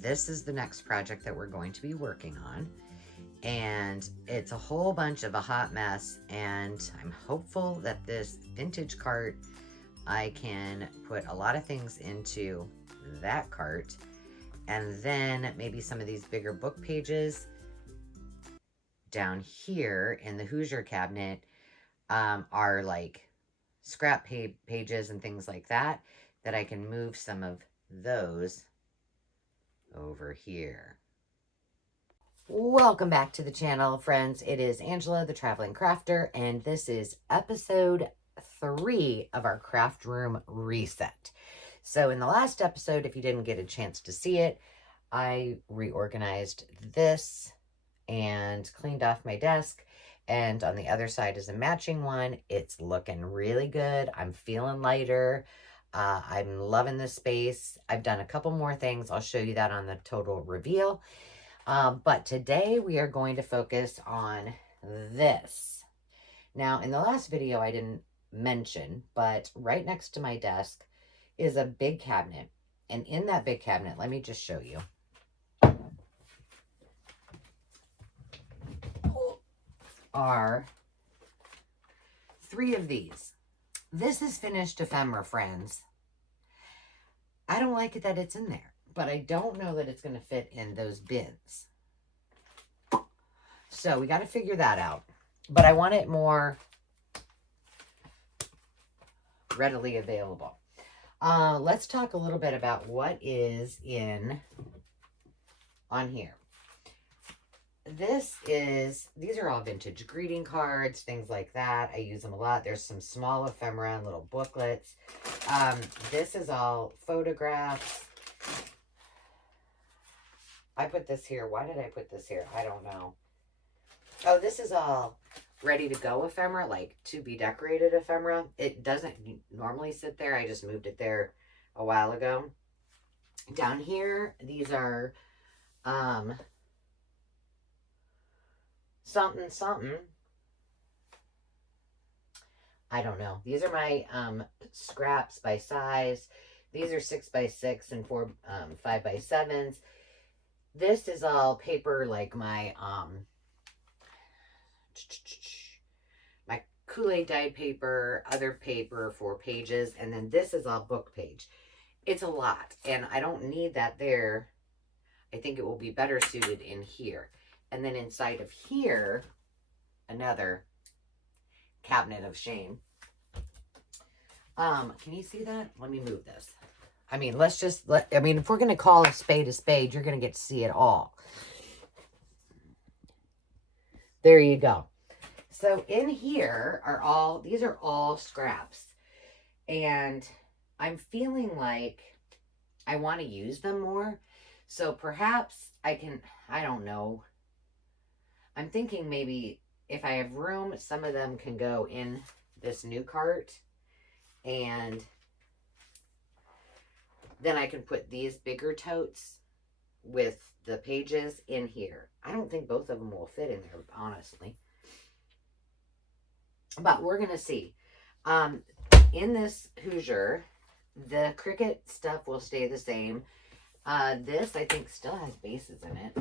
this is the next project that we're going to be working on. And it's a whole bunch of a hot mess. And I'm hopeful that this vintage cart, I can put a lot of things into that cart. And then maybe some of these bigger book pages down here in the Hoosier cabinet are like scrap pages and things like that I can move some of those over here. Welcome back to the channel, friends. It is Angela, the Traveling Crafter, and this is episode 3 of our craft room reset. So in the last episode, if you didn't get a chance to see it, I reorganized this and cleaned off my desk. And on the other side is a matching one. It's looking really good. I'm feeling lighter. I'm loving this space. I've done a couple more things. I'll show you that on the total reveal. But today we are going to focus on this. Now, in the last video, I didn't mention, but right next to my desk is a big cabinet. And in that big cabinet, let me just show you. Are 3 of these. This is finished ephemera, friends. I don't like it that it's in there, but I don't know that it's going to fit in those bins. So we got to figure that out. But I want it more readily available. Let's talk a little bit about what is on here. These are all vintage greeting cards, things like that. I use them a lot. There's some small ephemera and little booklets. This is all photographs. I put this here. Why did I put this here? I don't know. Oh, this is all ready to go ephemera, like to be decorated ephemera. It doesn't normally sit there. I just moved it there a while ago. Down here, these are something. I don't know. These are my scraps by size. These are 6x6 and 5x7s. This is all paper, like my Kool-Aid dyed paper, other paper for pages, and then this is all book page. It's a lot, and I don't need that there. I think it will be better suited in here. And then inside of here, another cabinet of shame. Can you see that? Let me move this. I mean, if we're going to call a spade, you're going to get to see it all. There you go. So in here these are all scraps. And I'm feeling like I want to use them more. So perhaps I don't know. I'm thinking maybe if I have room, some of them can go in this new cart. And then I can put these bigger totes with the pages in here. I don't think both of them will fit in there, honestly. But we're going to see. In this Hoosier, the Cricut stuff will stay the same. This, I think, still has bases in it.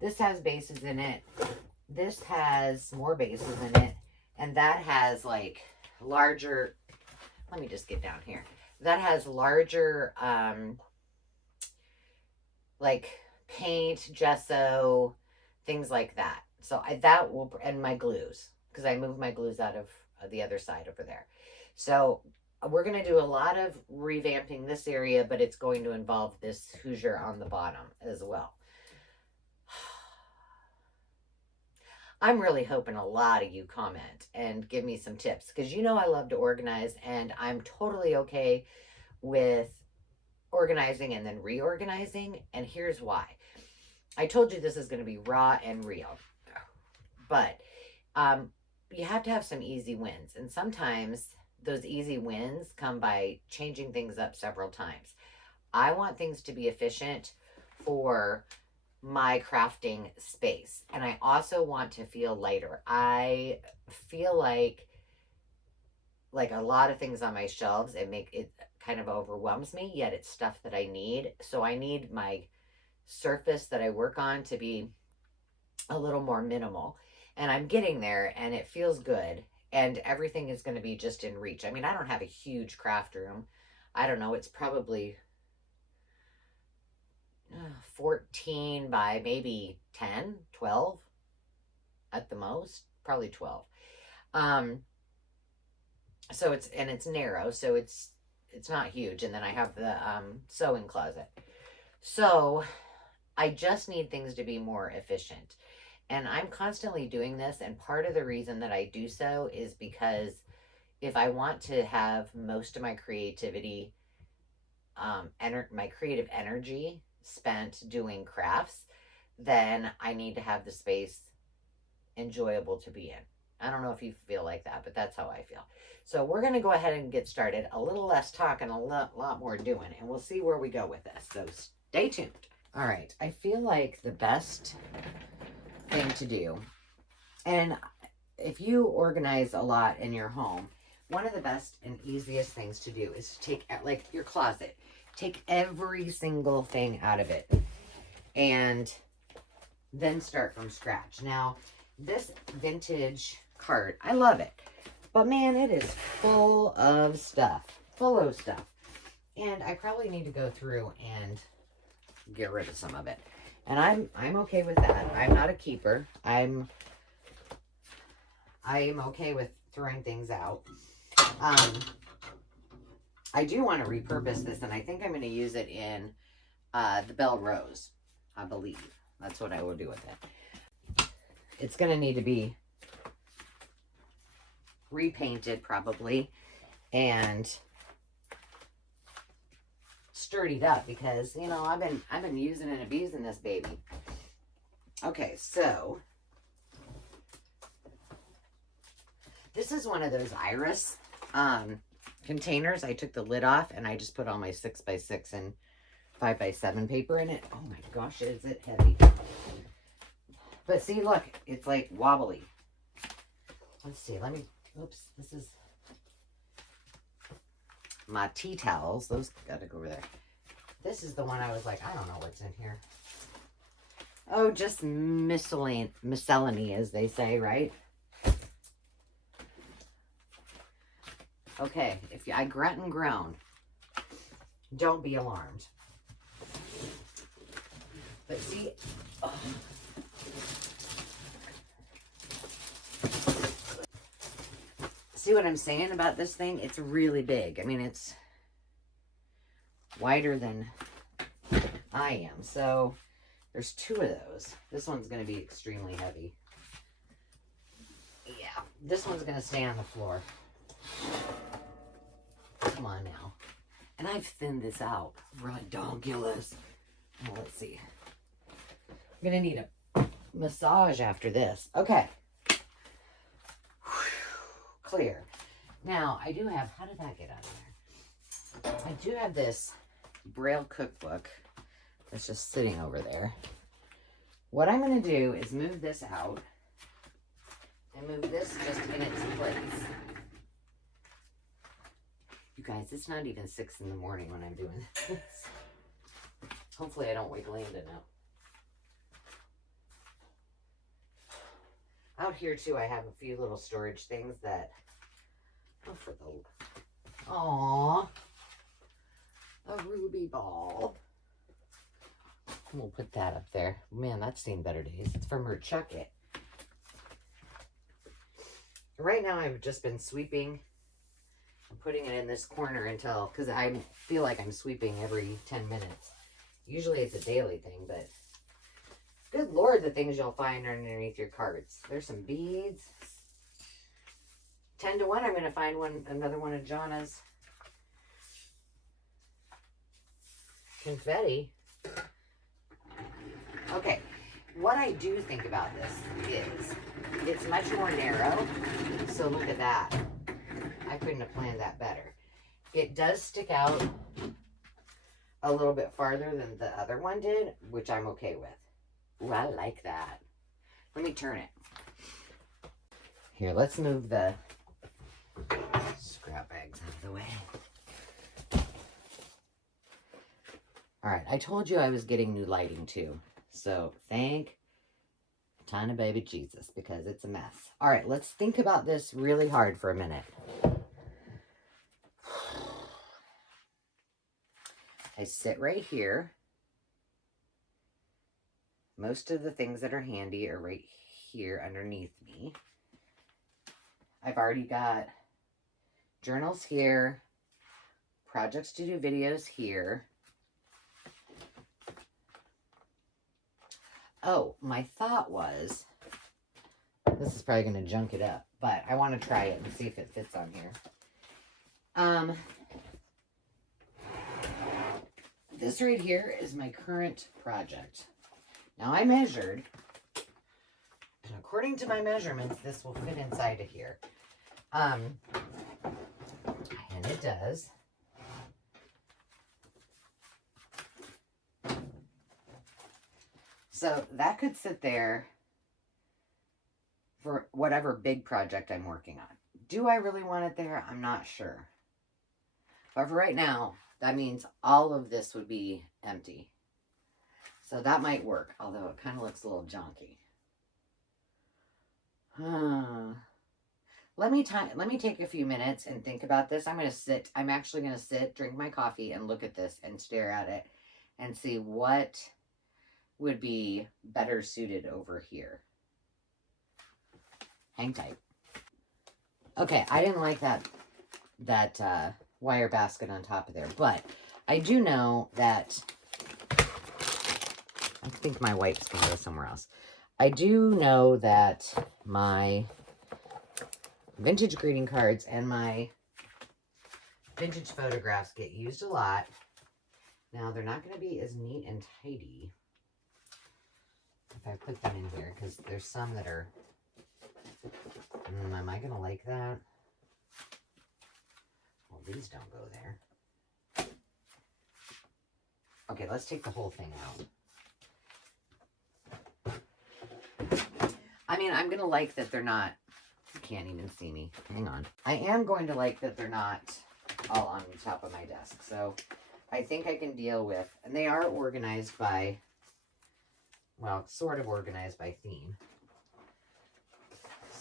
This has bases in it. This has more bases in it. And that has, like, larger... Let me just get down here. That has larger, like, paint, gesso, things like that. So that will... And my glues. Because I moved my glues out of the other side over there. So we're going to do a lot of revamping this area, but it's going to involve this Hoosier on the bottom as well. I'm really hoping a lot of you comment and give me some tips, because you know I love to organize, and I'm totally okay with organizing and then reorganizing. And here's why. I told you this is going to be raw and real, but you have to have some easy wins. And sometimes those easy wins come by changing things up several times. I want things to be efficient for my crafting space. And I also want to feel lighter. I feel like a lot of things on my shelves, it kind of overwhelms me, yet it's stuff that I need. So I need my surface that I work on to be a little more minimal. And I'm getting there, and it feels good. And everything is going to be just in reach. I mean, I don't have a huge craft room. I don't know, it's probably 14 by maybe 10, 12 at the most, probably 12. So it's narrow, so it's not huge. And then I have the sewing closet. So I just need things to be more efficient. And I'm constantly doing this, and part of the reason that I do so is because if I want to have most of my creativity, my creative energy spent doing crafts, then I need to have the space enjoyable to be in. I don't know if you feel like that, but that's how I feel. So we're going to go ahead and get started. A little less talk and a lot more doing, and we'll see where we go with this. So stay tuned. All right. I feel like the best thing to do, and if you organize a lot in your home, one of the best and easiest things to do is to take, like, your closet, take every single thing out of it and then start from scratch. Now, this vintage cart, I love it, but man, it is full of stuff. And I probably need to go through and get rid of some of it. And I'm okay with that. I'm not a keeper. I'm okay with throwing things out. I do want to repurpose this, and I think I'm going to use it in the Belle Rose, I believe. That's what I will do with it. It's going to need to be repainted probably and sturdied up because, you know, I've been using and abusing this baby. Okay, so this is one of those iris containers. I took the lid off and I just put all my 6x6 and 5x7 paper in it. Oh my gosh, is it heavy. But see, look, it's like wobbly. Let's see, oops, this is my tea towels. Those gotta go over there. This is the one I was like, I don't know what's in here. Oh, just miscellany, as they say, right? Okay, if I grunt and groan, don't be alarmed. But see, oh. See what I'm saying about this thing? It's really big. I mean, it's wider than I am. So there's two of those. This one's going to be extremely heavy. Yeah, this one's going to stay on the floor. Come on now. And I've thinned this out. Redonkulous. Oh, let's see. I'm going to need a massage after this. Okay. Clear. Now, I do have, how did that get out of there? I do have this Braille cookbook that's just sitting over there. What I'm going to do is move this out and move this just in its place. You guys, it's not even 6 in the morning when I'm doing this. Hopefully I don't wake Landon up. Out here too, I have a few little storage things that, aww, a ruby ball. We'll put that up there. Man, that's seen better days. It's from her Chuck It. Right now, I've just been sweeping. I'm putting it in this corner until, because I feel like I'm sweeping every 10 minutes. Usually it's a daily thing, but good Lord, the things you'll find underneath your carts. There's some beads. 10 to 1, I'm going to find another one of Jonna's confetti. Okay, what I do think about this is it's much more narrow. So look at that. I couldn't have planned that better. It does stick out a little bit farther than the other one did, which I'm okay with. Ooh, I like that. Let me turn it. Here, let's move the scrap bags out of the way. All right, I told you I was getting new lighting too. So thank tiny baby Jesus, because it's a mess. All right, let's think about this really hard for a minute. I sit right here. Most of the things that are handy are right here underneath me. I've already got journals here, projects to do videos here. Oh, my thought was, this is probably going to junk it up, but I want to try it and see if it fits on here. This right here is my current project. Now I measured, and according to my measurements, this will fit inside of here. And it does. So that could sit there for whatever big project I'm working on. Do I really want it there? I'm not sure. But for right now, that means all of this would be empty. So that might work, although it kind of looks a little junky. Let me take a few minutes and think about this. I'm actually going to sit, drink my coffee, and look at this and stare at it and see what would be better suited over here. Hang tight. Okay, I didn't like that wire basket on top of there, but I do know that, I think my wipes can go somewhere else. I do know that my vintage greeting cards and my vintage photographs get used a lot. Now, they're not going to be as neat and tidy if I put them in here, because there's some that are, am I going to like that? Well, these don't go there. Okay, let's take the whole thing out. I mean, I'm going to like that they're not, you can't even see me. Hang on. I am going to like that they're not all on the top of my desk. So I think I can deal with, and they are organized by, well, sort of organized by theme.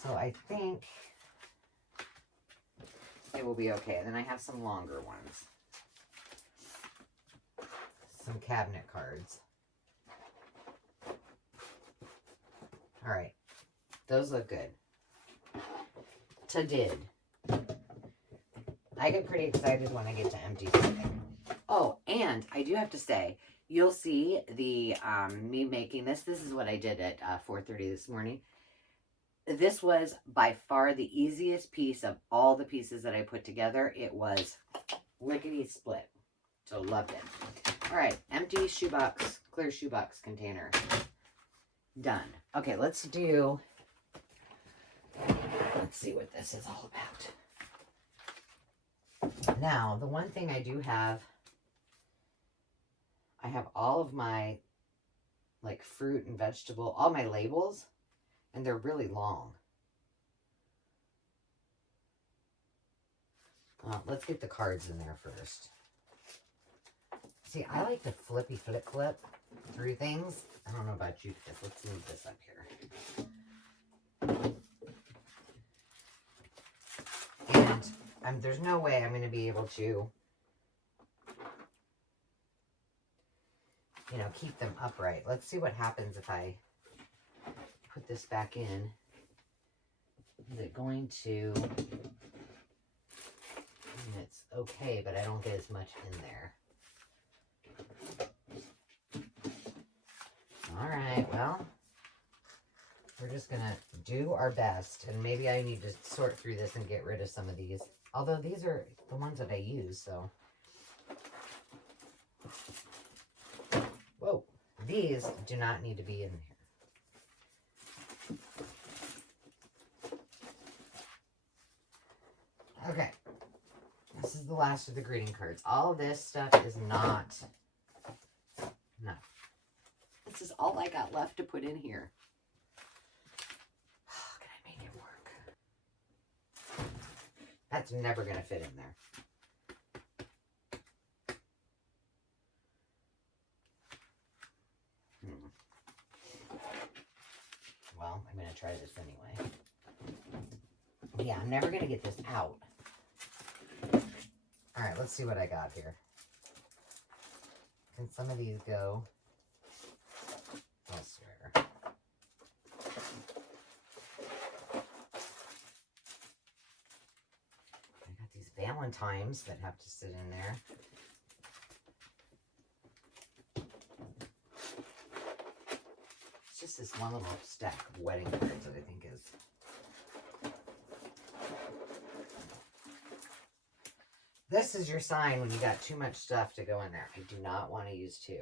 So I think it will be okay. And then I have some longer ones. Some cabinet cards. All right. Those look good. To-did. I get pretty excited when I get to empty something. Oh, and I do have to say, you'll see the me making this. This is what I did at 4:30 this morning. This was by far the easiest piece of all the pieces that I put together. It was lickety split. So loved it. All right, empty shoebox, clear shoebox container. Done. Okay, let's see what this is all about. Now, the one thing I do have, I have all of my like fruit and vegetable, all my labels, and they're really long. Let's get the cards in there first. See, I like to flip through things. I don't know about you, but let's move this up here. And there's no way I'm going to be able to, keep them upright. Let's see what happens if I put this back in. Is it going to, it's okay, but I don't get as much in there. All right, well, we're just going to do our best. And maybe I need to sort through this and get rid of some of these. Although these are the ones that I use, so. Whoa, these do not need to be in here. Okay, this is the last of the greeting cards. All of this stuff is not, no. This is all I got left to put in here. Can I make it work? That's never going to fit in there. Well, I'm going to try this anyway. Yeah, I'm never going to get this out. All right, let's see what I got here. Can some of these go elsewhere? I got these Valentines that have to sit in there. It's just this one little stack of wedding cards that I think is... This is your sign when you got too much stuff to go in there. I do not want to use two.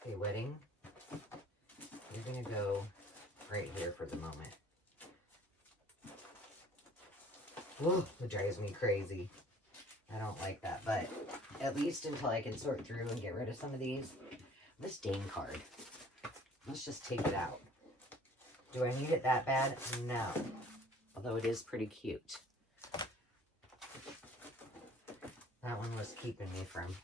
Okay, wedding. You're going to go right here for the moment. Whoa, it drives me crazy. I don't like that, but at least until I can sort through and get rid of some of these. This Dane card. Let's just take it out. Do I need it that bad? No. Although it is pretty cute. That one was keeping me from...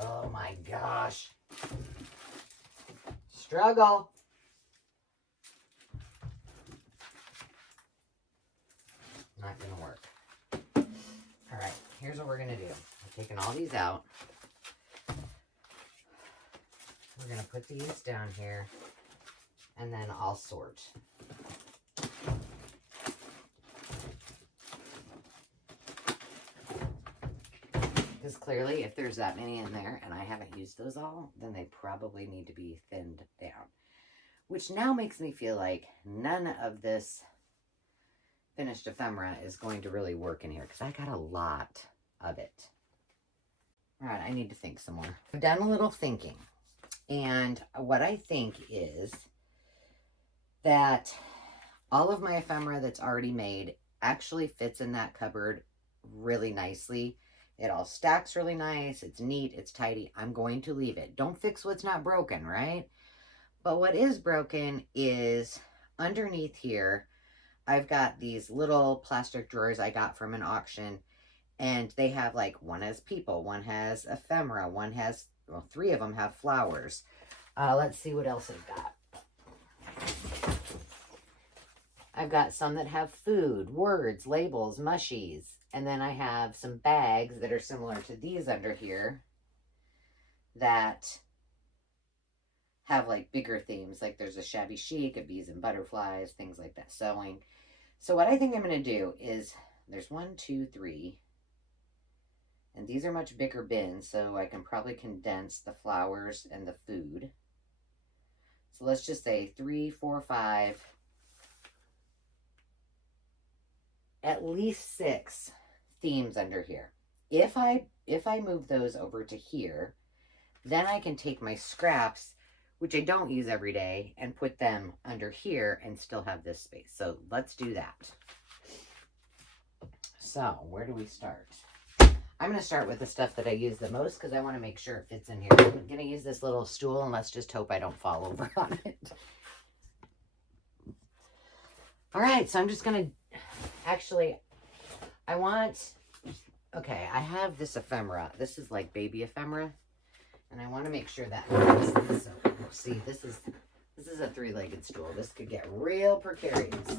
Oh my gosh. Struggle. Not gonna work. All right, here's what we're gonna do. I'm taking all these out. We're going to put these down here, and then I'll sort. Because clearly, if there's that many in there, and I haven't used those all, then they probably need to be thinned down. Which now makes me feel like none of this finished ephemera is going to really work in here, because I got a lot of it. All right, I need to think some more. I've done a little thinking. And what I think is that all of my ephemera that's already made actually fits in that cupboard really nicely. It all stacks really nice. It's neat. It's tidy. I'm going to leave it. Don't fix what's not broken, right? But what is broken is underneath here, I've got these little plastic drawers I got from an auction. And they have like, one has people, one has ephemera, one has... Well, 3 of them have flowers. Let's see what else I've got. I've got some that have food, words, labels, mushies. And then I have some bags that are similar to these under here that have like bigger themes. Like there's a shabby chic, a bees and butterflies, things like that, sewing. So what I think I'm going to do is, there's 1, 2, 3... And these are much bigger bins, so I can probably condense the flowers and the food. So let's just say 3, 4, 5, at least 6 themes under here. If I move those over to here, then I can take my scraps, which I don't use every day, and put them under here and still have this space. So let's do that. So where do we start? I'm going to start with the stuff that I use the most because I want to make sure it fits in here. I'm going to use this little stool and let's just hope I don't fall over on it. All right, so I'm just going to, actually, okay, I have this ephemera. This is like baby ephemera, and I want to make sure that fits. So, see, this is a 3-legged stool. This could get real precarious.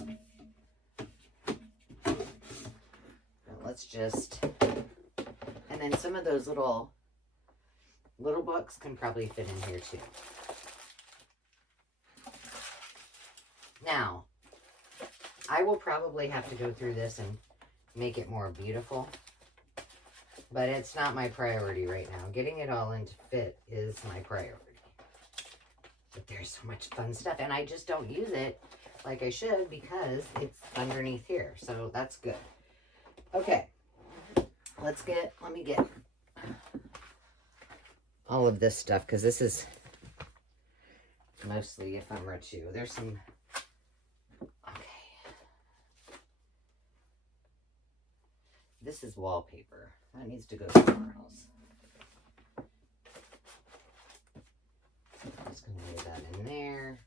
Let's just... And then some of those little books can probably fit in here too. Now, I will probably have to go through this and make it more beautiful. But it's not my priority right now. Getting it all into fit is my priority. But there's so much fun stuff. And I just don't use it like I should because it's underneath here. So that's good. Okay. Let me get all of this stuff because this is mostly ephemera too. There's some, okay. This is wallpaper. That needs to go somewhere else. I'm just going to leave that in there.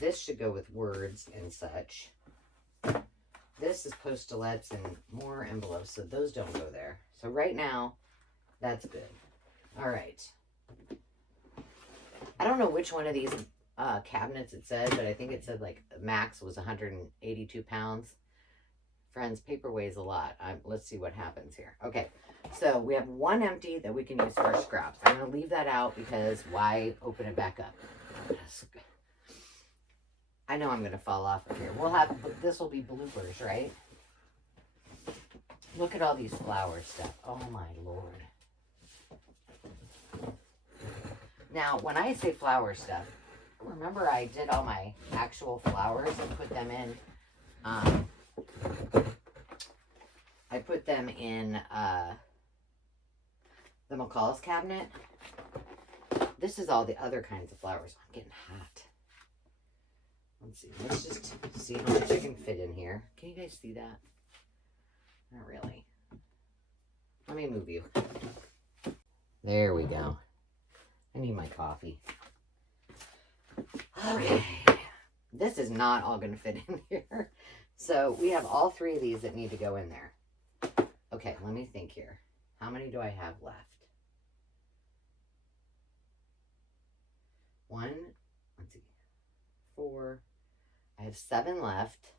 this should go with words and such. This is postalettes and more envelopes, so those don't go there. So right now, that's good. All right. I don't know which one of these cabinets it said, but I think it said like max was 182 pounds. Friends, paper weighs a lot. Let's see what happens here. Okay, so we have one empty that we can use for our scraps. I'm going to leave that out because why open it back up? I know I'm going to fall off of here. This will be bloopers, right? Look at all these flower stuff. Oh my Lord. Now, when I say flower stuff, remember I did all my actual flowers and put them in, I put them in the McCall's cabinet. This is all the other kinds of flowers. I'm getting hot. Let's see. Let's just see how much I can fit in here. Can you guys see that? Not really. Let me move you. There we go. I need my coffee. Okay. This is not all going to fit in here. So we have all three of these that need to go in there. Okay, let me think here. How many do I have left? 1, let's see, 4. I have 7 left.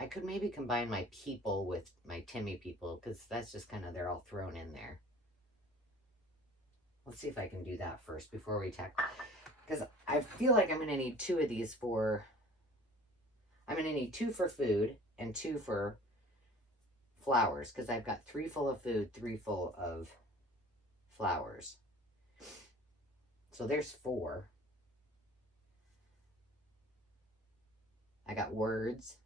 I could maybe combine my people with my Timmy people because that's just kind of, they're all thrown in there. Let's see if I can do that first before we tackle. Because I feel like I'm going to need 2 of these for... I'm going to need 2 for food and 2 for flowers. Because I've got 3 full of food, 3 full of flowers. So there's 4. I got words.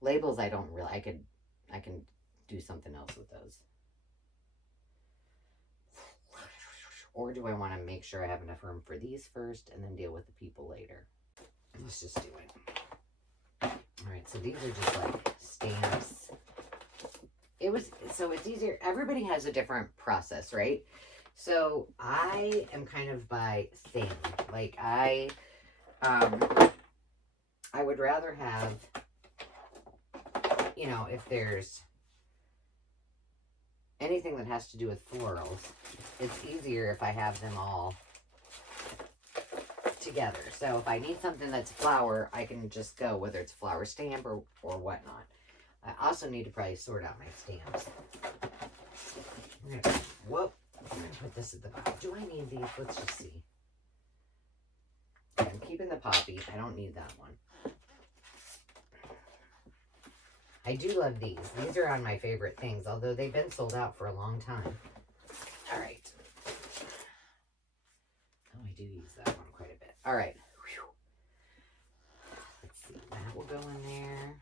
Labels I don't really... I can do something else with those. Or do I want to make sure I have enough room for these first and then deal with the people later? Let's just do it. All right, so these are just like stamps. So it's easier. Everybody has a different process, right? So I am kind of by theme. Like I would rather have, you know, if there's anything that has to do with florals, it's easier if I have them all together. So if I need something that's flower, I can just go, whether it's flower stamp or whatnot. I also need to probably sort out my stamps. I'm gonna put this at the bottom. Do I need these? Let's just see. Okay, I'm keeping the poppy. I don't need that one. I do love these. These are on my favorite things, although they've been sold out for a long time. All right. Oh, I do use that one quite a bit. All right. Whew. Let's see. That will go in there.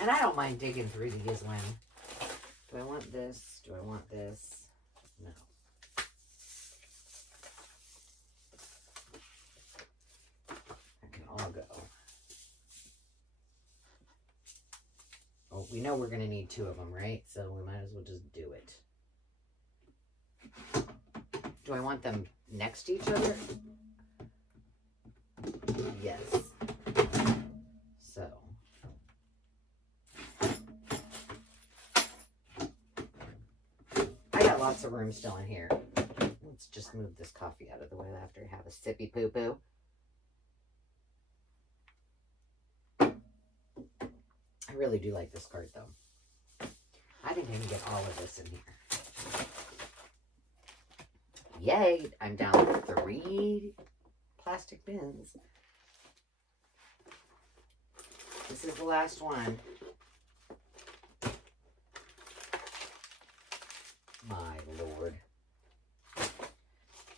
And I don't mind digging through these when... Do I want this? Do I want this? No. That can all go. Oh, we know we're going to need 2 of them, right? So we might as well just do it. Do I want them next to each other? Yes. So. I got lots of room still in here. Let's just move this coffee out of the way after I have a sippy poo-poo. I really do like this card, though. I think I can get all of this in here. Yay! I'm down to 3 plastic bins. This is the last one. My Lord.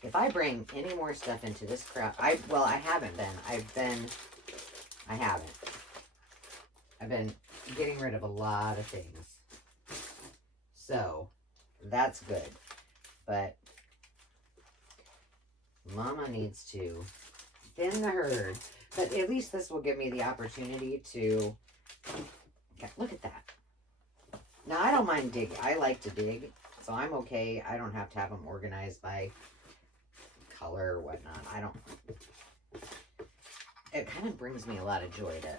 If I bring any more stuff into this crap, I haven't been. I haven't. I've been getting rid of a lot of things. So, that's good. But, Mama needs to thin the herd. But at least this will give me the opportunity to... Okay, look at that. Now, I don't mind digging. I like to dig. So I'm okay. I don't have to have them organized by color or whatnot. I don't. It kind of brings me a lot of joy to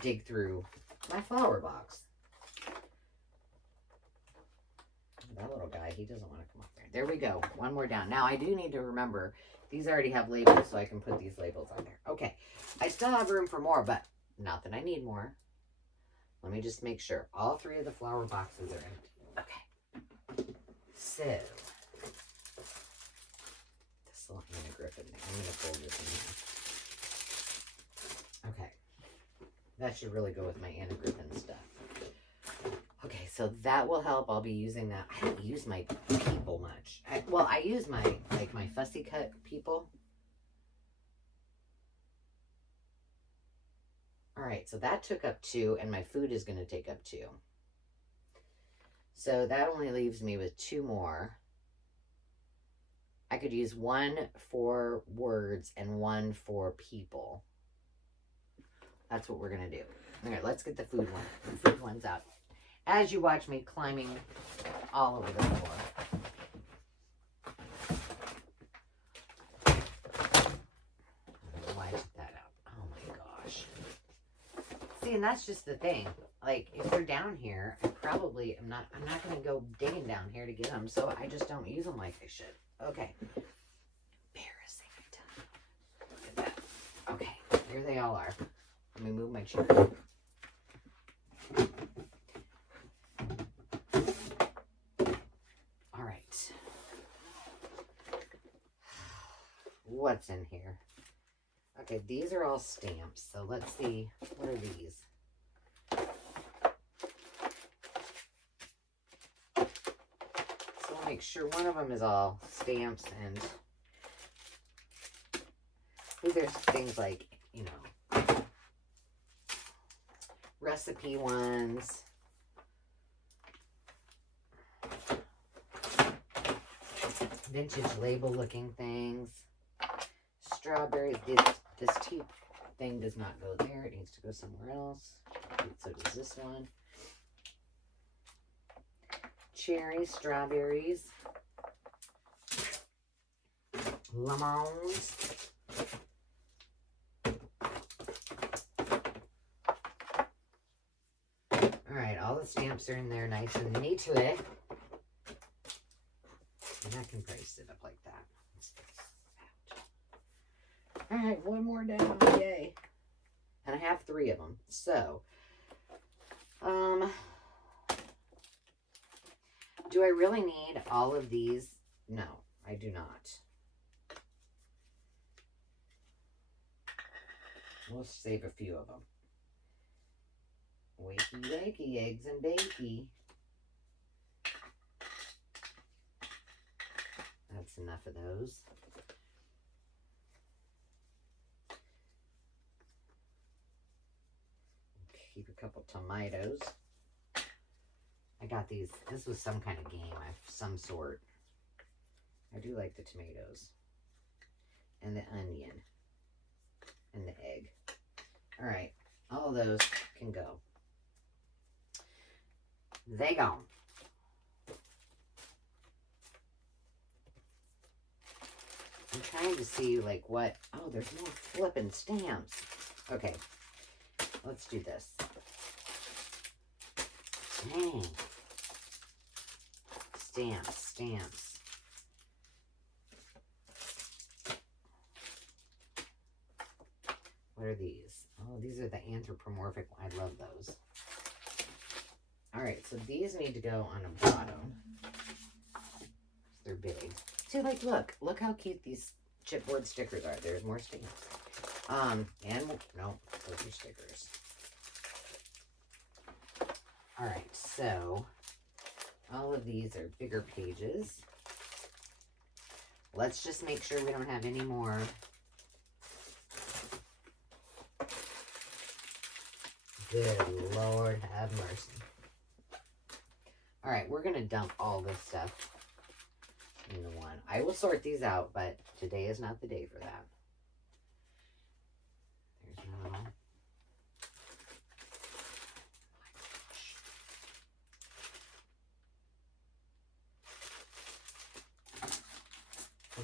dig through my flower box. That little guy, he doesn't want to come up there. There we go. One more down. Now I do need to remember, these already have labels, so I can put these labels on there. Okay. I still have room for more, but not that I need more. Let me just make sure. All 3 of the flower boxes are empty. Okay. So, this little Anna Griffin thing. I'm going to fold this in here. Okay. That should really go with my Anna Griffin stuff. Okay, so that will help. I'll be using that. I don't use my people much. I use my fussy cut people. All right, so that took up 2, and my food is going to take up 2. So that only leaves me with 2 more. I could use 1 for words and 1 for people. That's what we're going to do. All right, let's get the food ones out. As you watch me climbing all over the floor. Why took that out? Oh my gosh. See, and that's just the thing. Like, if they're down here, I'm not going to go digging down here to get them, so I just don't use them like I should. Okay. Embarrassing, I tell you. Look at that. Okay, here they all are. Let me move my chair. All right. What's in here? Okay, these are all stamps, so let's see. What are these? So I'll make sure one of them is all stamps, and there's things like, you know, recipe ones. Vintage label looking things. Strawberries. This tea thing does not go there. It needs to go somewhere else. So does this one. Cherries, strawberries. Lemons. Alright, all the stamps are in there nice and neatly. And I can probably sit up like that. Alright, 1 more down. Yay. And I have 3 of them. So, do I really need all of these? No, I do not. We'll save a few of them. Wakey, wakey, eggs and bakey. That's enough of those. Keep a couple tomatoes. I got these. This was some kind of game of some sort. I do like the tomatoes. And the onion. And the egg. Alright. All those can go. They gone. I'm trying to see like what. Oh, there's more flipping stamps. Okay. Let's do this. Dang. Stamps. What are these? Oh, these are the anthropomorphic. I love those. All right, so these need to go on the bottom. They're big. See, like, look how cute these chipboard stickers are. There's more stamps. And no, those are stickers. All right, so all of these are bigger pages. Let's just make sure we don't have any more. Good Lord, have mercy. All right, we're going to dump all this stuff into one. I will sort these out, but today is not the day for that. There's no.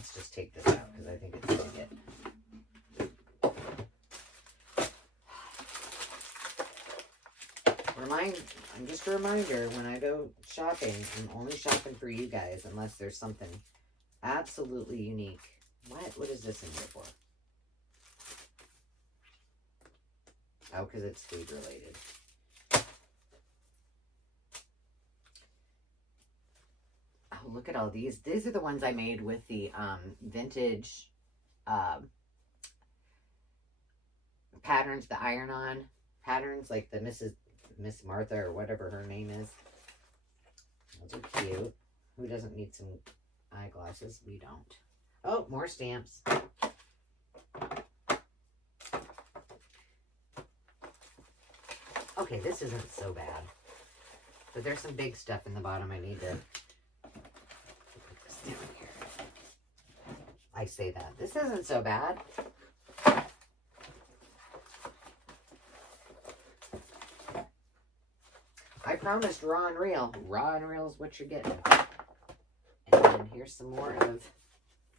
let's just take this out because I think it's going to get... Just a reminder, when I go shopping, I'm only shopping for you guys unless there's something absolutely unique. What is this in here for? Oh, because it's food related. Oh, look at all these. These are the ones I made with the vintage patterns, the iron-on patterns, like the Miss Martha or whatever her name is. Those are cute. Who doesn't need some eyeglasses? We don't. Oh, more stamps. Okay, this isn't so bad. But there's some big stuff in the bottom I need to put this down here. I say that. This isn't so bad. I promised raw and real. Raw and real is what you're getting. And then here's some more of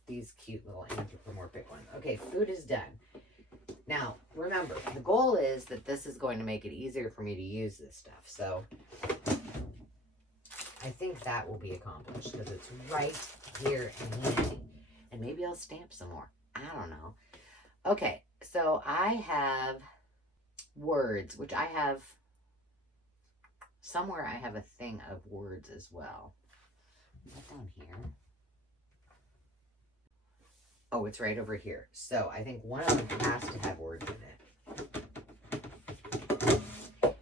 these cute little anthropomorphic ones. Okay, food is done. Now, remember, the goal is that this is going to make it easier for me to use this stuff. So, I think that will be accomplished because it's right here and handy. And maybe I'll stamp some more. I don't know. Okay, so I have words, which I have... Somewhere I have a thing of words as well. Is that down here? Oh, it's right over here. So I think one of them has to have words in it.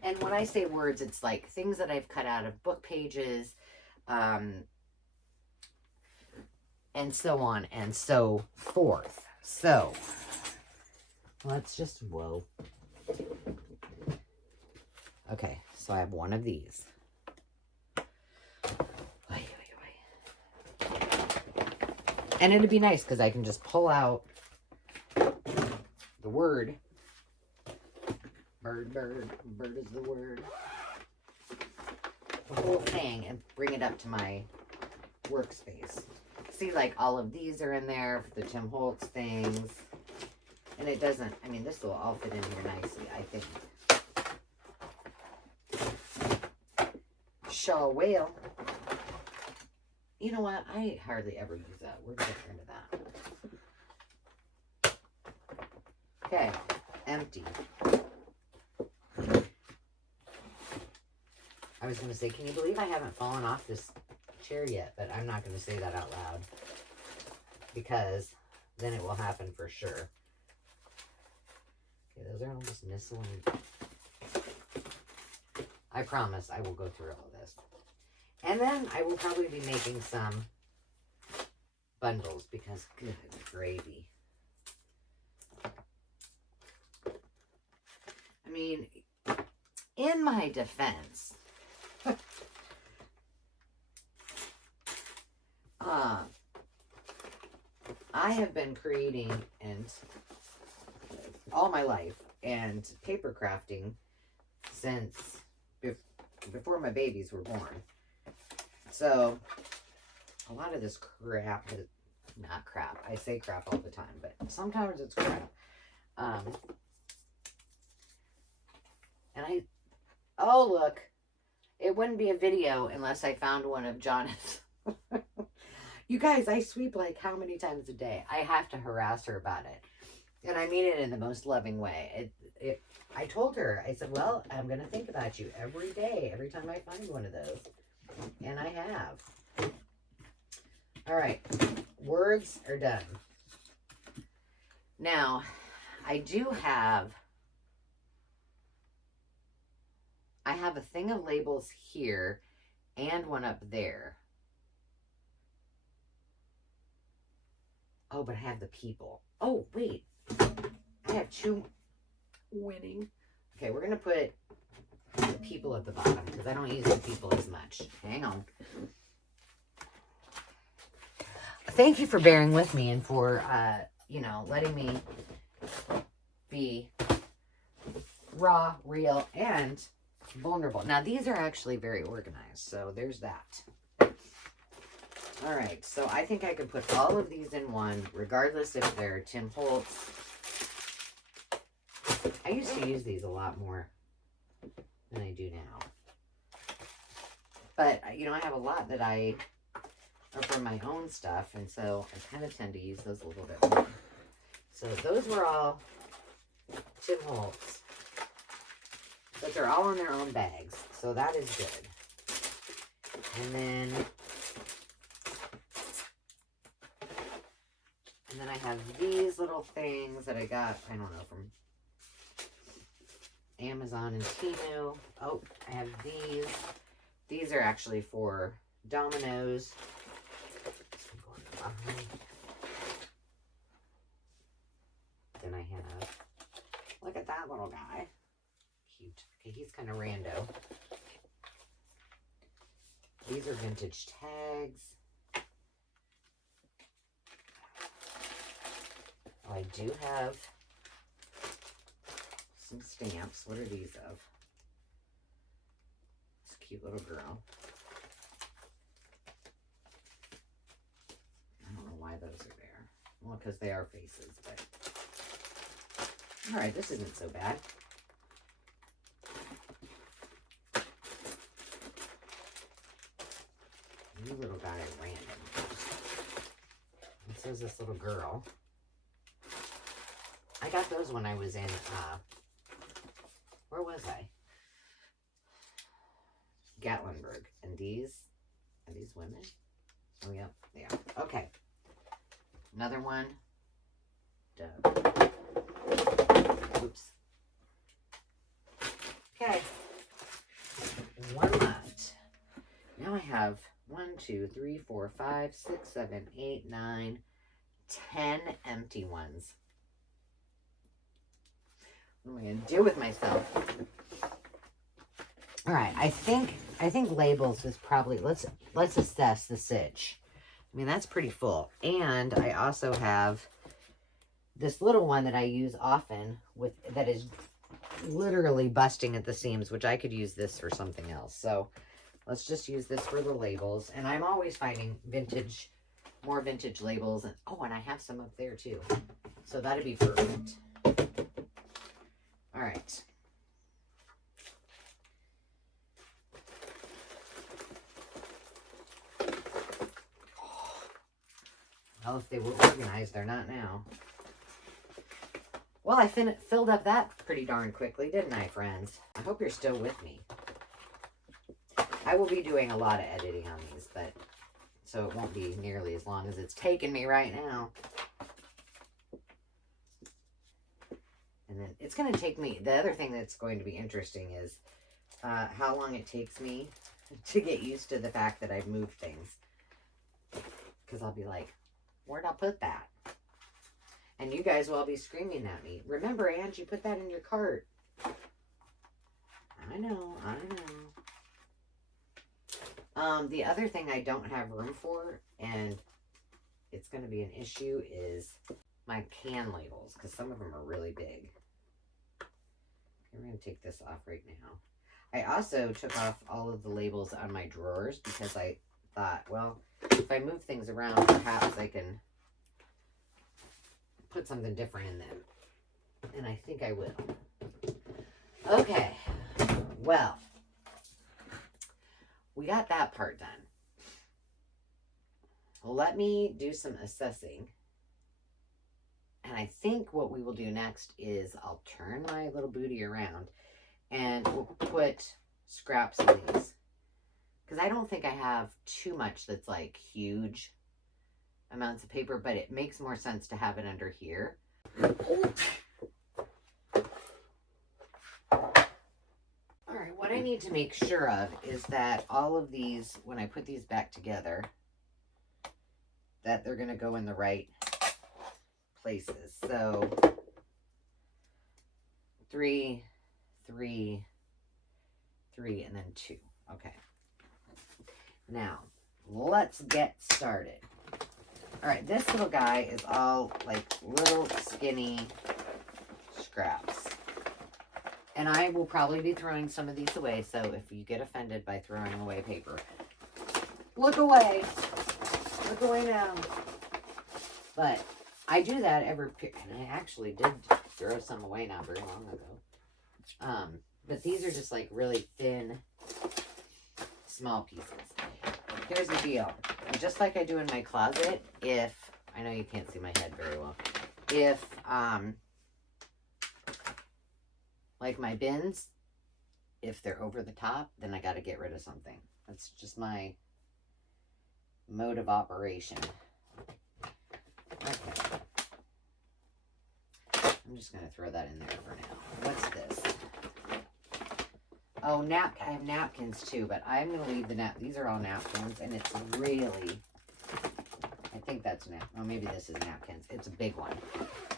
And when I say words, it's like things that I've cut out of book pages, and so on and so forth. So let's just, whoa. Okay, so I have one of these. And it'd be nice because I can just pull out the word. Bird, bird, bird is the word. The whole thing and bring it up to my workspace. See, like all of these are in there for the Tim Holtz things. And it doesn't, I mean, this will all fit in here nicely, I think. Shaw whale. You know what? I hardly ever use that. We're going to get rid of that. Okay. Empty. I was going to say, can you believe I haven't fallen off this chair yet? But I'm not going to say that out loud. Because then it will happen for sure. Okay, those are all just miscellaneous. I promise I will go through all this. And then I will probably be making some bundles because good gravy. I mean, in my defense, I have been creating and all my life and paper crafting since before my babies were born. So a lot of this crap is not crap. I say crap all the time, but sometimes it's crap. And oh look, it wouldn't be a video unless I found one of Jonathan's. You guys, I sweep like how many times a day? I have to harass her about it. And I mean it in the most loving way. I told her, I said, well, I'm going to think about you every day, every time I find one of those. And I have. All right. Words are done. Now, I have a thing of labels here and one up there. Oh, but I have the people. Oh, wait. I have two winning. Okay, we're going to put the people at the bottom because I don't use the people as much. Hang on. Thank you for bearing with me and for, letting me be raw, real, and vulnerable. Now, these are actually very organized, so there's that. All right, so I think I could put all of these in one, regardless if they're Tim Holtz. I used to use these a lot more than I do now. But, you know, I have a lot that are from my own stuff, and so I kind of tend to use those a little bit more. So those were all Tim Holtz. But they're all in their own bags, so that is good. And then I have these little things that I got, I don't know, from Amazon and Temu. Oh, I have these. These are actually for dominoes. Then I have, look at that little guy. Cute. Okay, he's kind of rando. These are vintage tags. Oh, I do have some stamps. What are these of? This cute little girl. I don't know why those are there. Well, because they are faces, but... Alright, this isn't so bad. You little guy is random. And so is this little girl. I got those when I was in, where was I? Gatlinburg. And these, are these women? Oh, yeah, they are. Okay. Another one. Done. Oops. Okay. One left. Now I have 1, 2, 3, 4, 5, 6, 7, 8, 9, 10 empty ones. What am I going to do with myself? All right, I think labels is probably, let's assess the sitch. I mean, that's pretty full. And I also have this little one that I use often that is literally busting at the seams, which I could use this for something else. So let's just use this for the labels. And I'm always finding more vintage labels. And oh, and I have some up there too. So that'd be perfect. All right. Well, if they were organized, they're not now. Well, I filled up that pretty darn quickly, didn't I, friends? I hope you're still with me. I will be doing a lot of editing on these, but so it won't be nearly as long as it's taking me right now. And then it's going to take me, the other thing that's going to be interesting is how long it takes me to get used to the fact that I've moved things. Because I'll be like, where'd I put that? And you guys will all be screaming at me. Remember, Angie, put that in your cart. I know. The other thing I don't have room for, and it's going to be an issue, is my can labels, because some of them are really big. Okay, we're going to take this off right now. I also took off all of the labels on my drawers because I thought, well, if I move things around, perhaps I can put something different in them. And I think I will. Okay. Well, we got that part done. Let me do some assessing. And I think what we will do next is I'll turn my little booty around and we'll put scraps in these. Because I don't think I have too much that's like huge amounts of paper, but it makes more sense to have it under here. Alright, what I need to make sure of is that all of these, when I put these back together, that they're going to go in the right places. So 3, 3, 3, and then 2. Okay. Now, let's get started. All right, this little guy is all like little skinny scraps. And I will probably be throwing some of these away, so if you get offended by throwing away paper, look away. Look away now. But I do that every period. And I actually did throw some away not very long ago. But these are just like really thin, small pieces. Here's the deal. Just like I do in my closet, if, I know you can't see my head very well. If, like my bins, if they're over the top, then I got to get rid of something. That's just my mode of operation. Okay. I'm just going to throw that in there for now. What's this? Oh, I have napkins too, but I'm going to leave the these are all napkins, and it's really, I think that's oh, maybe this is napkins. It's a big one,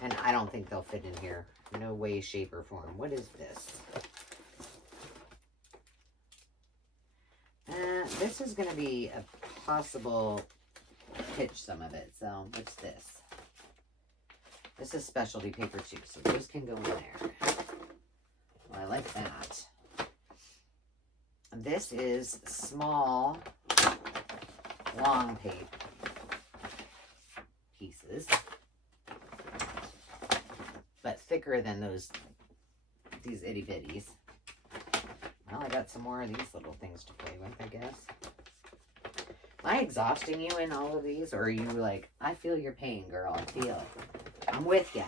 and I don't think they'll fit in here. No way, shape, or form. What is this? This is going to be a possible pitch, some of it. So, what's this? This is specialty paper too, so those can go in there. Well, I like that. This is small, long tape pieces, but thicker than these itty bitties. Well, I got some more of these little things to play with, I guess. Am I exhausting you in all of these, or are you like, I feel your pain, girl, I feel it. I'm with you.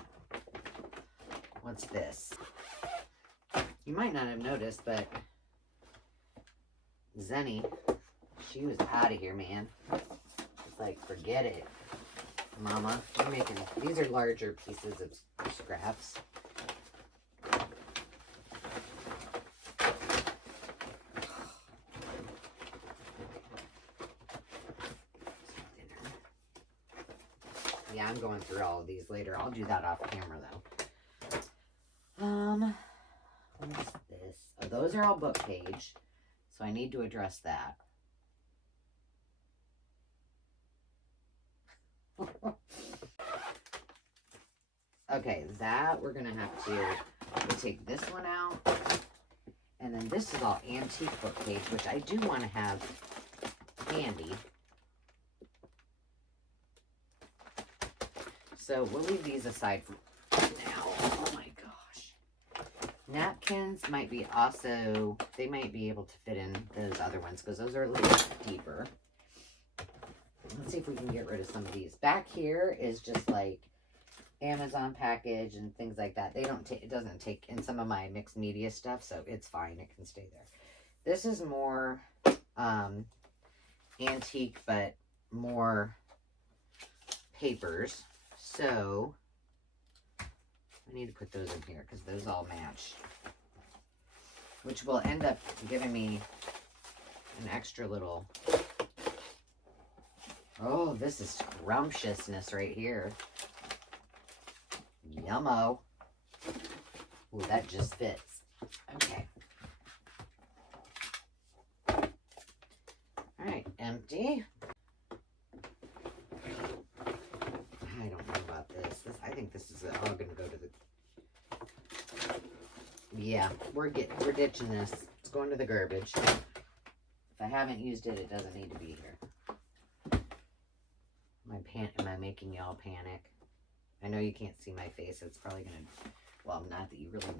What's this? You might not have noticed, but Zenny, she was out of here, man. It's like, forget it, Mama. We're making, these are larger pieces of scraps. Yeah, I'm going through all of these later. I'll do that off camera, though. What's this? Oh, those are all book page. So I need to address that. Okay, that we're going to have to take this one out. And then this is all antique book page, which I do want to have handy. So we'll leave these aside for now. Oh my gosh. Napkins might be also, they might be able to fit in those other ones because those are a little deeper. Let's see if we can get rid of some of these. Back here is just like Amazon package and things like that. They don't take, it doesn't take in some of my mixed media stuff, so it's fine. It can stay there. This is more antique, but more papers. So I need to put those in here because those all match, which will end up giving me an extra little, oh, this is scrumptiousness right here. Yummo. Ooh, that just fits. Okay. All right, empty. I don't know about this. I think this is all going to go to the... Yeah, we're ditching this. It's going to the garbage. If I haven't used it, it doesn't need to be here. Am I making y'all panic? I know you can't see my face. It's probably going to... Well, not that you really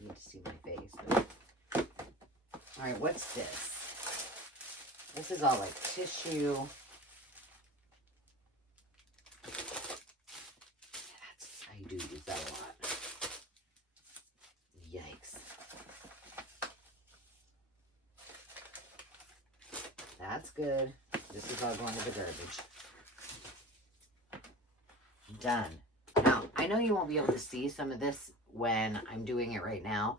need to see my face. But... All right, what's this? This is all like tissue. I do use that a lot. Yikes. That's good. This is all going to the garbage. Done. Now, I know you won't be able to see some of this when I'm doing it right now,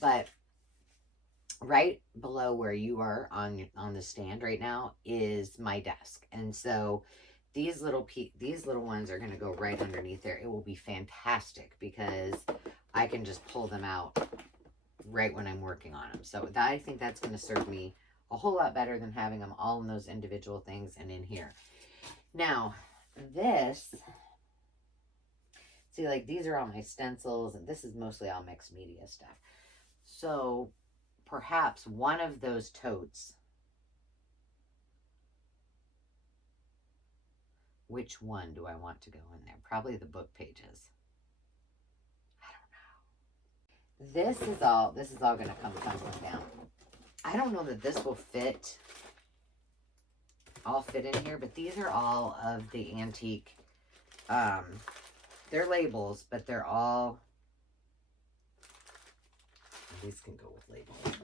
but right below where you are on the stand right now is my desk. And so these little ones are going to go right underneath there. It will be fantastic because I can just pull them out right when I'm working on them. So I think that's going to serve me a whole lot better than having them all in those individual things and in here. Now, this, see, like these are all my stencils, and this is mostly all mixed media stuff. So perhaps one of those totes which one do I want to go in there? Probably the book pages. I don't know. This is all going to come tumbling down. I don't know that this will all fit in here, but these are all of the antique, they're labels, but they're all, these can go with labels.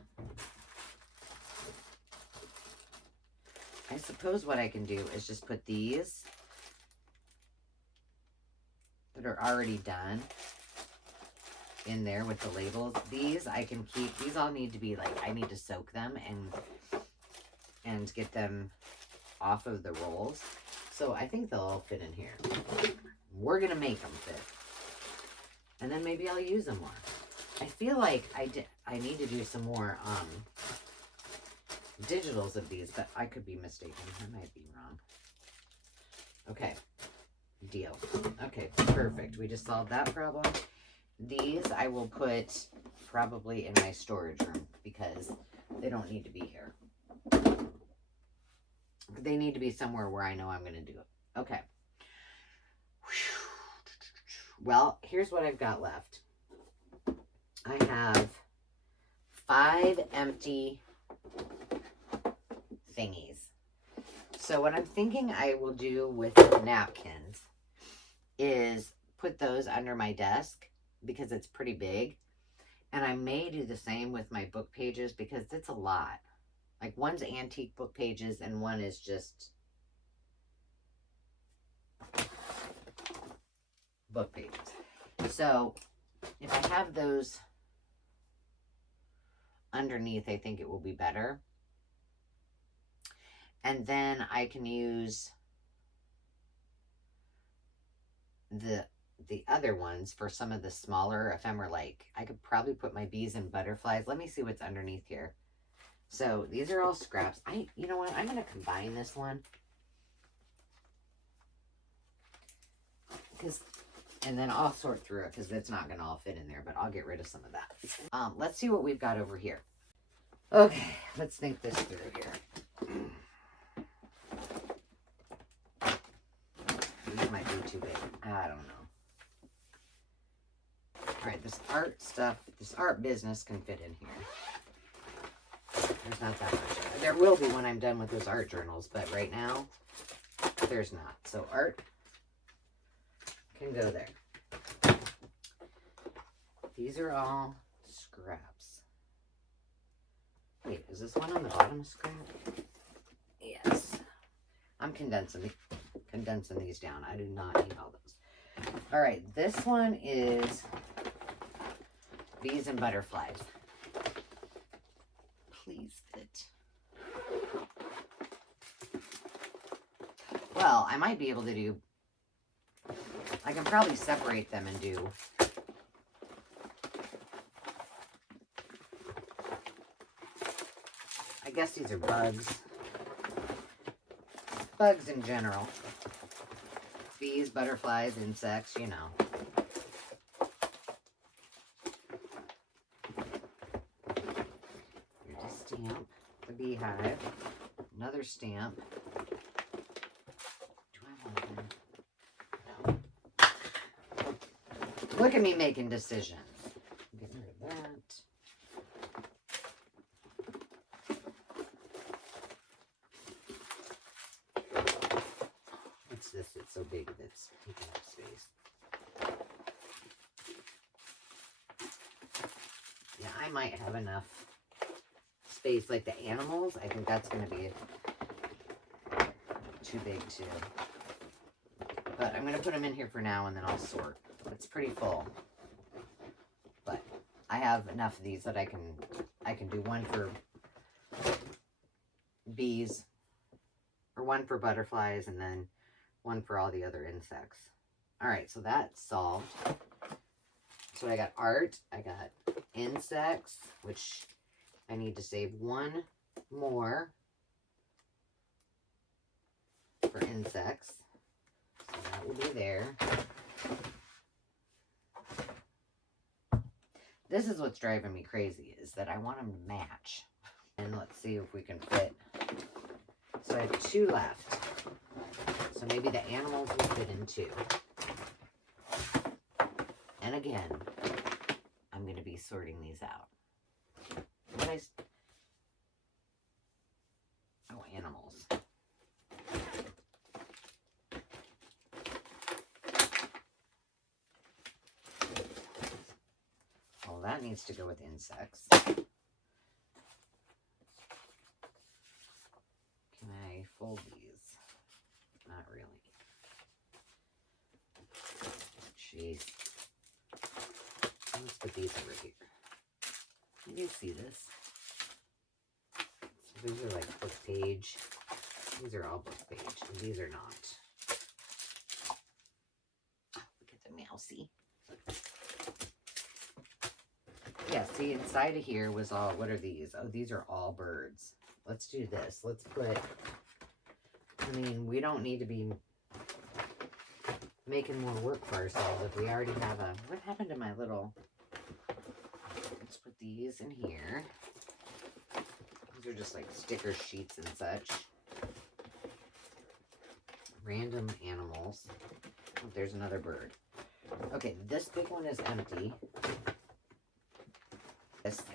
I suppose what I can do is just put these that are already done in there with the labels. These I can keep. These all need to be like, I need to soak them and get them off of the rolls. So I think they'll all fit in here. We're gonna make them fit. And then maybe I'll use them more. I feel like I need to do some more digitals of these, but I could be mistaken. I might be wrong. Okay, deal. Okay, perfect. We just solved that problem. These I will put probably in my storage room because they don't need to be here. They need to be somewhere where I know I'm going to do it. Okay. Well, here's what I've got left. I have 5 empty thingies. So what I'm thinking I will do with the napkins is put those under my desk because it's pretty big. And I may do the same with my book pages because it's a lot. Like one's antique book pages and one is just book pages. So if I have those underneath, I think it will be better. And then I can use the other ones for some of the smaller ephemera, like I could probably put my bees and butterflies. Let me see what's underneath here. So these are all scraps. You know what? I'm going to combine this one. And then I'll sort through it because it's not going to all fit in there, but I'll get rid of some of that. Let's see what we've got over here. Okay, let's think this through here. These might be too big. I don't know. All right, this art stuff, this art business can fit in here. There's not that much. There will be when I'm done with those art journals, but right now, there's not. So art can go there. These are all scraps. Wait, is this one on the bottom scrap? Yes. I'm condensing these down. I do not need all those. All right, this one is bees and butterflies. Please fit. Well, I might be able to do, I can probably separate them and do I guess these are bugs. Bugs in general. Bees, butterflies, insects, you know. Here's a stamp, the beehive, another stamp. Do I want that? No. Look at me making decisions. Get rid of that. What's this? It's so big that it's taking up space. Yeah, I might have enough space. Like the animals, I think that's going to be too big too. But I'm going to put them in here for now and then I'll sort. It's pretty full. But I have enough of these that I can do one for bees or one for butterflies and then one for all the other insects. All right, so that's solved. So I got art, I got insects, which I need to save one more for insects. So that will be there. This is what's driving me crazy, is that I want them to match. And let's see if we can fit. So I have 2 left. So maybe the animals will fit in too. And again, I'm going to be sorting these out. Oh, animals. Well, that needs to go with insects. Can I fold these? Not really. Jeez. Let's put these over here. Can you see this? So these are like book page. These are all book page, and these are not. Oh, look at the mousey. Yeah, see, inside of here was all, what are these? Oh, these are all birds. Let's do this. Let's put, I mean, we don't need to be making more work for ourselves if we already have a, what happened to my little, let's put these in here. These are just like sticker sheets and such. Random animals. Oh, there's another bird. Okay, this big one is empty.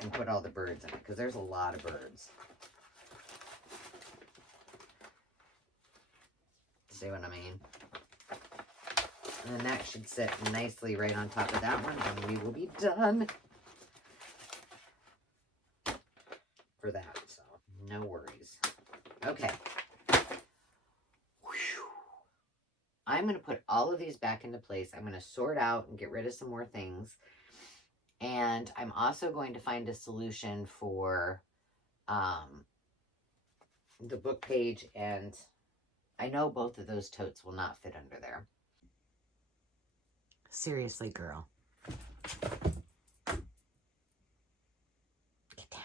And put all the birds in it, because there's a lot of birds. See what I mean? And then that should sit nicely right on top of that one, and we will be done for that. So, no worries. Okay. Whew. I'm going to put all of these back into place. I'm going to sort out and get rid of some more things. And I'm also going to find a solution for the book page, and I know both of those totes will not fit under there. Seriously, girl. Get down.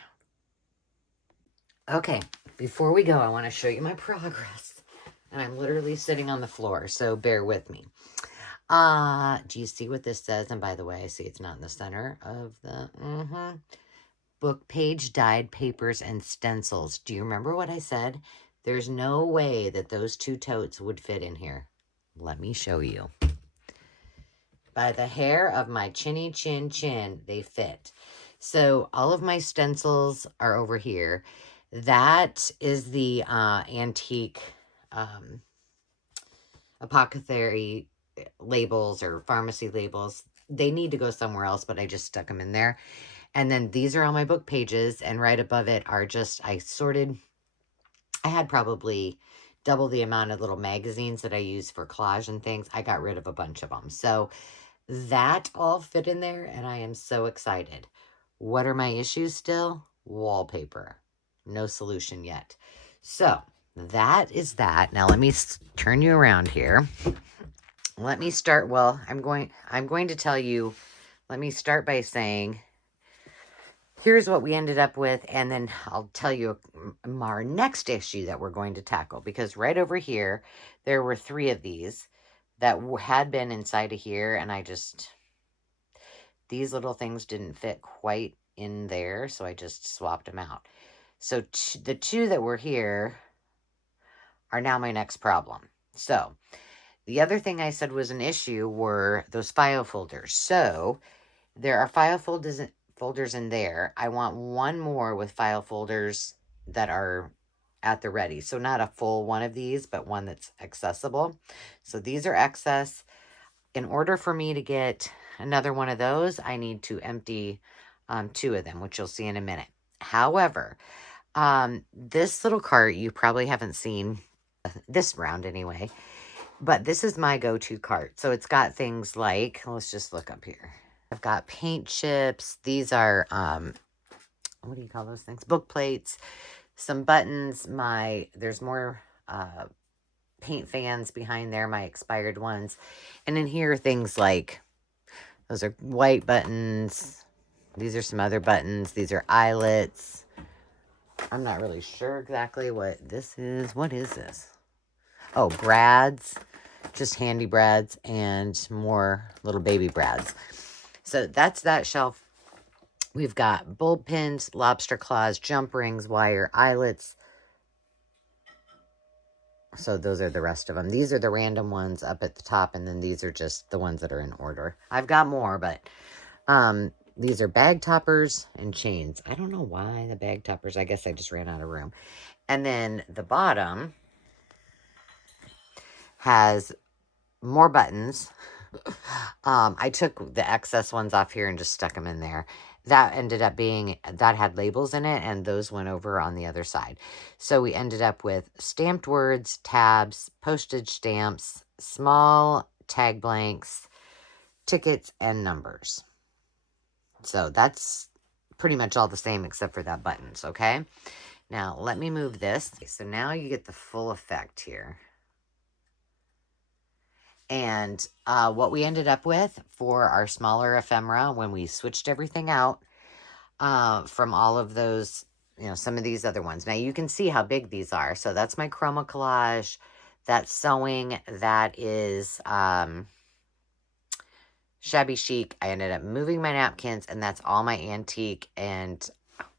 Okay, before we go, I want to show you my progress. And I'm literally sitting on the floor, so bear with me. Do you see what this says? And by the way, I see it's not in the center of the book page, dyed papers, and stencils. Do you remember what I said? There's no way that those two totes would fit in here. Let me show you. By the hair of my chinny chin chin, they fit. So all of my stencils are over here. That is the antique apothecary labels or pharmacy labels. They need to go somewhere else, but I just stuck them in there. And then these are all my book pages, and right above it are just, I had probably double the amount of little magazines that I use for collage and things. I got rid of a bunch of them. So that all fit in there, and I am so excited. What are my issues still? Wallpaper. No solution yet. So that is that. Now let me turn you around here. Let me start, well, I'm going to tell you, let me start by saying, here's what we ended up with, and then I'll tell you our next issue that we're going to tackle, because right over here, there were 3 of these that had been inside of here, and these little things didn't fit quite in there, so I just swapped them out. So the 2 that were here are now my next problem. So the other thing I said was an issue were those file folders. So there are file folders in there. I want one more with file folders that are at the ready. So not a full one of these, but one that's accessible. So these are excess. In order for me to get another one of those, I need to empty 2 of them, which you'll see in a minute. However, this little cart you probably haven't seen this round anyway. But this is my go-to cart. So it's got things like, let's just look up here. I've got paint chips. These are, what do you call those things? Book plates, some buttons. There's more paint fans behind there, my expired ones. And in here, things like, those are white buttons. These are some other buttons. These are eyelets. I'm not really sure exactly what this is. What is this? Oh, brads, just handy brads, and more little baby brads. So that's that shelf. We've got bulb pins, lobster claws, jump rings, wire, eyelets. So those are the rest of them. These are the random ones up at the top, and then these are just the ones that are in order. I've got more, but these are bag toppers and chains. I don't know why the bag toppers. I guess I just ran out of room. And then the bottom has more buttons. I took the excess ones off here and just stuck them in there. That ended up being, that had labels in it, and those went over on the other side. So we ended up with stamped words, tabs, postage stamps, small tag blanks, tickets, and numbers. So that's pretty much all the same except for that buttons, okay? Now, let me move this. So now you get the full effect here. And what we ended up with for our smaller ephemera when we switched everything out from all of those, you know, some of these other ones. Now, you can see how big these are. So that's my chroma collage. That's sewing. That is shabby chic. I ended up moving my napkins, and that's all my antique and,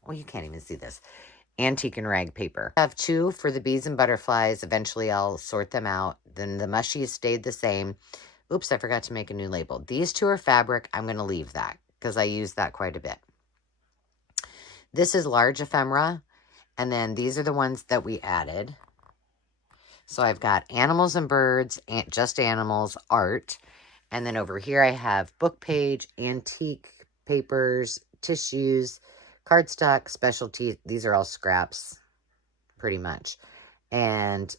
well, you can't even see this. Antique and rag paper. I have 2 for the bees and butterflies. Eventually, I'll sort them out. Then the mushies stayed the same. Oops, I forgot to make a new label. These 2 are fabric. I'm going to leave that because I use that quite a bit. This is large ephemera, and then these are the ones that we added. So I've got animals and birds, just animals, art. And then over here I have book page, antique papers, tissues, cardstock, specialty. These are all scraps, pretty much. And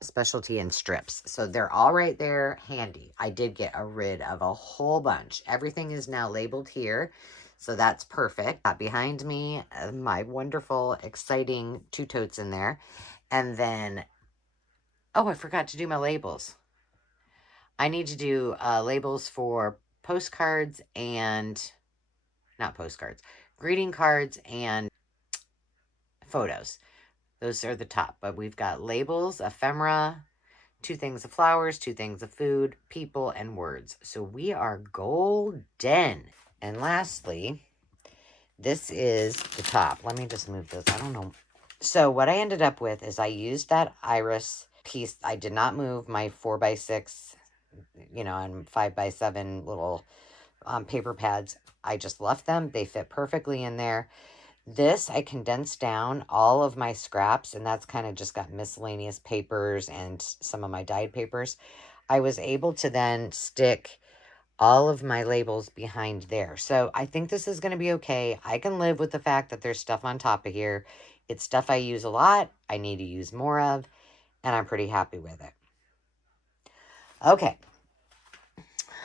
specialty and strips. So they're all right there handy. I did get rid of a whole bunch. Everything is now labeled here. So that's perfect. Got behind me my wonderful, exciting 2 totes in there. And then, oh, I forgot to do my labels. I need to do labels for postcards and, not postcards, greeting cards and photos. Those are the top, but we've got labels, ephemera, 2 things of flowers, 2 things of food, people, and words. So we are golden. And lastly, this is the top. Let me just move this. I don't know. So what I ended up with is I used that iris piece. I did not move my 4x6, you know, and 5x7 little paper pads. I just left them. They fit perfectly in there. This, I condensed down all of my scraps, and that's kind of just got miscellaneous papers and some of my dyed papers. I was able to then stick all of my labels behind there. So I think this is going to be okay. I can live with the fact that there's stuff on top of here. It's stuff I use a lot. I need to use more of, and I'm pretty happy with it. Okay.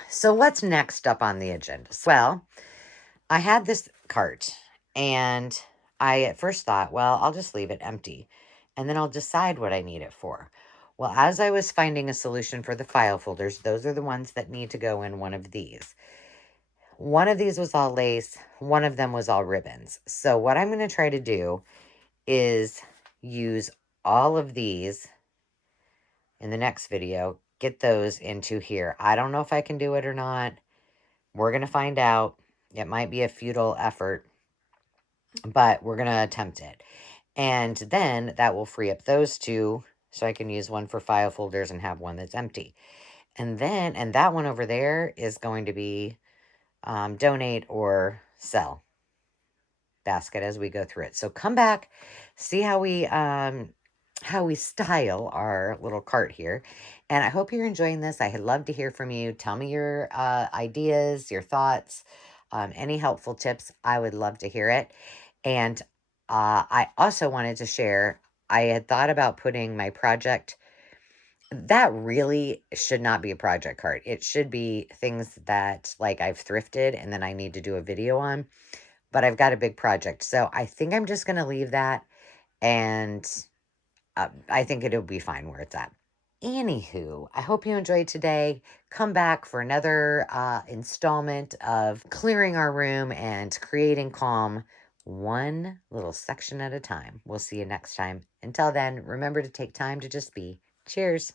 So what's next up on the agenda? Well, I had this cart, and I at first thought, well, I'll just leave it empty, and then I'll decide what I need it for. Well, as I was finding a solution for the file folders, those are the ones that need to go in one of these. One of these was all lace. One of them was all ribbons. So what I'm going to try to do is use all of these in the next video, get those into here. I don't know if I can do it or not. We're going to find out. It might be a futile effort, but we're going to attempt it. And then that will free up those 2 so I can use one for file folders and have one that's empty. And then, and that one over there is going to be donate or sell basket as we go through it. So come back, see how we style our little cart here. And I hope you're enjoying this. I'd love to hear from you. Tell me your ideas, your thoughts, any helpful tips. I would love to hear it. And I also wanted to share, I had thought about putting my project, that really should not be a project cart. It should be things that like I've thrifted and then I need to do a video on, but I've got a big project. So I think I'm just going to leave that, and I think it'll be fine where it's at. Anywho, I hope you enjoyed today. Come back for another installment of clearing our room and creating calm, one little section at a time. We'll see you next time. Until then, remember to take time to just be. Cheers.